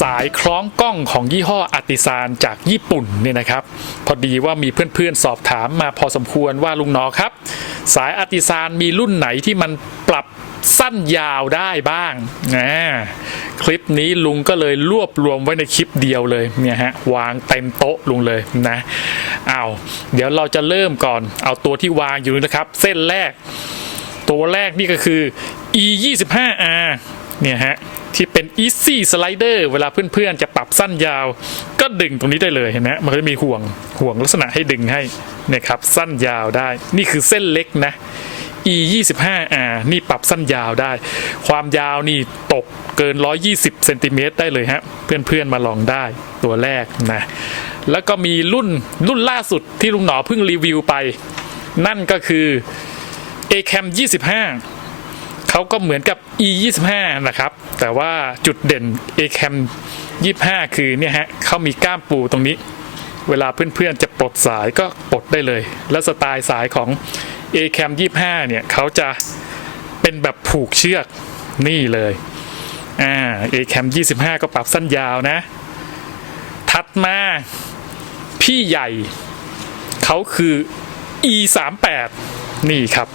สายคล้องกล้องของยี่ห้ออาติซานจากญี่ปุ่นเนี่ยนะครับ พอดีว่ามีเพื่อนๆสอบถามมาพอสมควรว่าลุงหนอครับ สายอาติซานมีรุ่นไหนที่มันปรับสั้นยาวได้บ้างนะคลิปนี้ลุงก็เลยรวบรวมไว้ในคลิปเดียวเลยเนี่ยฮะวางเต็มโต๊ะลุงเลยนะเอาเดี๋ยวเราจะเริ่มก่อน เอาตัวที่วางอยู่นะครับ เส้นแรก ตัวแรกนี่ก็คือ e 2 5 r เนี่ยฮะ ที่เป็น easy slider เวลาเพื่อนๆ จะปรับสั้นยาว ก็ดึงตรงนี้ได้เลยเห็นไหมมันก็จะมีห่วงห่วงลักษณะให้ดึงให้เนี่ยครับสั้นยาวได้ นี่คือเส้นเล็กนะ e 2 5 r นี่ปรับสั้นยาวได้ ความยาวนี่ตกเกิน 120เซนติเมตรได้เลยฮะ เพื่อนๆ มาลองได้ตัวแรกนะ แล้วก็มีรุ่นรุ่นล่าสุดที่ลุงหนอเพิ่งรีวิวไป นั่นก็คือ ACAM 25 เขาก็เหมือนกับ E 25นะครับ แต่ว่าจุดเด่น ACAM 25 คือเนี่ยฮะเขามีก้ามปูตรงนี้ เวลาเพื่อนๆจะปลดสายก็ปลดได้เลย และสไตล์สายของ ACAM 25 เนี่ยเขาจะเป็นแบบผูกเชือกนี่เลยอ่า ACAM 25 ก็ปรับสั้นยาวนะ ถัดมาพี่ใหญ่ เขาคือ e 3 8นี่ครับ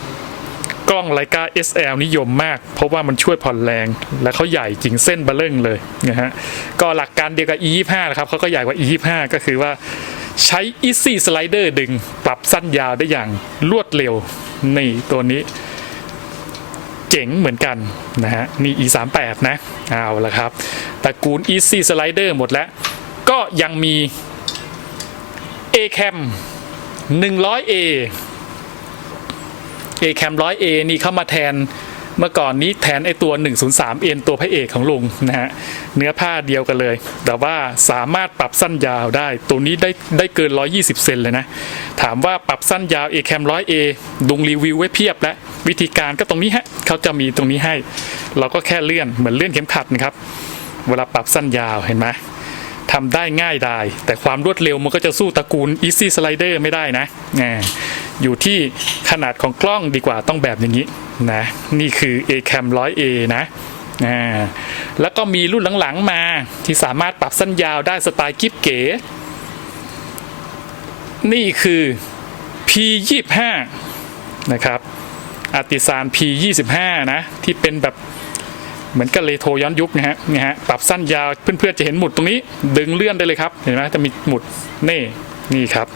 กล้องไลกา SL นิยมมาก เพราะว่ามันช่วยผ่อนแรง และเขาใหญ่จริงเส้นเบลเร่งเลยนะฮะก็หลักการเดียวกับ e 2 5 นะครับเขาก็ใหญ่กว่า e 2 5 ก็คือว่าใช้ easy slider ดึงปรับสั้นยาวได้อย่างรวดเร็วนี่ตัวนี้ เจ๋งเหมือนกันนะฮะนี่ e 3 8 นะเอาละครับตระกูล easy slider หมดแล้ว ก็ยังมี acam 100A acam 100A นี่เข้ามาแทนเมื่อก่อนนี้แทนไอตัว 103N ตัวพระเอกของลุงนะฮะเนื้อผ้าเดียวกันเลย แต่ว่าสามารถปรับสั้นยาวได้ ตัวนี้ได้ได้เกิน 120 เซนเลยนะ ถามว่าปรับสั้นยาว acam 100A ลุงรีวิวไว้เพียบแล้ววิธีการก็ตรงนี้ฮะเขาจะมีตรงนี้ให้ เราก็แค่เลื่อนเหมือนเลื่อนเข็มขัดนะครับ เวลาปรับสั้นยาวเห็นไหมทำได้ง่ายได้ แต่ความรวดเร็วมันก็จะสู้ตระกูล Easy Slider ไม่ได้นะ อยู่ที่ขนาดของกล้องดีกว่าต้องแบบอย่างนี้นะนี่คือ ACAM 100A นะอ่าแล้วก็มีรุ่นหลังๆมาที่สามารถปรับสั้นยาวได้สไตล์กิ๊บเก๋ นี่คือ P25 นะครับอาติซาน P25 นะ ที่เป็นแบบเหมือนกับเลโทย้อนยุคนะฮะนี่ฮะปรับสั้นยาวเพื่อนๆจะเห็นหมุดตรงนี้ ดึงเลื่อนได้เลยครับ เห็นไหมจะมีหมุดนี่นี่ครับ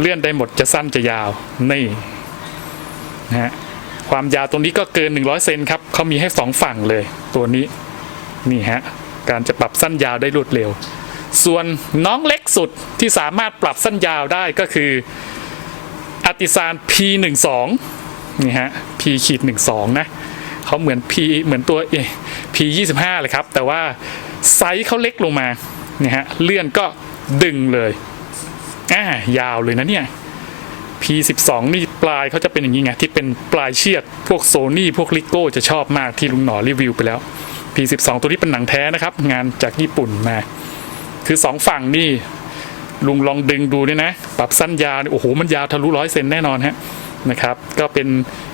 เลื่อนได้หมดจะสั้นจะยาวนี่นะฮะความยาวตรงนี้ก็เกิน 100 เซนครับเขามีให้สองฝั่งเลยตัวนี้นี่ฮะการจะปรับสั้นยาวได้รวดเร็ว ส่วนน้องเล็กสุดที่สามารถปรับสั้นยาวได้ก็คืออาติซาน P12 นี่ฮะ P ขีด12 นะเขาเหมือน P เหมือนตัว P 25เลยครับ แต่ว่าไซส์เขาเล็กลงมานี่ฮะเลื่อนก็ดึงเลย อ่ายาวเลยนะเนี่ย P 12 นี่ปลายเขาจะเป็นอย่างนี้ไงที่เป็นปลายเชือกพวกโซนี่พวกลิโก้จะชอบมากที่ลุงหนอรีวิวไปแล้ว P 12 ตัวนี้เป็นหนังแท้นะครับ งานจากญี่ปุ่นมา คือสองฝั่งนี่ลุงลองดึงดูเนี่ยนะ ปรับสั้นยาวโอ้โหมันยาวทะลุร้อยเซนแน่นอนฮะนะครับ ก็เป็น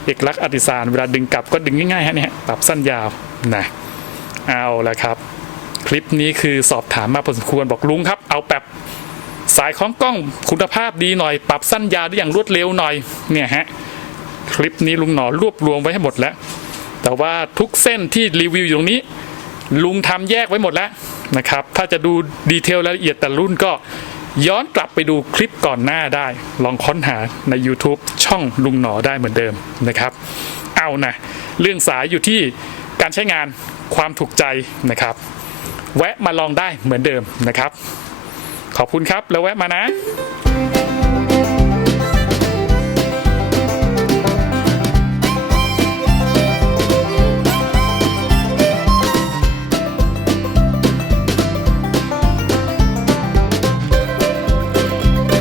เอกลักษณ์อติสานเวลาดึงกลับก็ดึงง่ายๆฮะเนี่ยปรับสั้นยาวนะเอาละครับ คลิปนี้คือสอบถามมาพอสมควรบอกลุงครับ เอาแบบ สายของกล้องคุณภาพดีหน่อย ปรับสั้นยาวได้อย่างรวดเร็วหน่อยเนี่ยฮะคลิปนี้ลุงหนอรวบรวมไว้ให้หมดแล้ว แต่ว่าทุกเส้นที่รีวิวอยู่ตรงนี้ ลุงทำแยกไว้หมดแล้วนะครับ ถ้าจะดูดีเทลรายละเอียดแต่รุ่นก็ย้อนกลับไปดูคลิปก่อนหน้าได้ ลองค้นหาใน YouTube ช่องลุงหนอได้เหมือนเดิมนะครับ เอานะเรื่องสายอยู่ที่การใช้งานความถูกใจนะครับ แวะมาลองได้เหมือนเดิมนะครับ ขอบคุณครับ แล้วแวะมานะ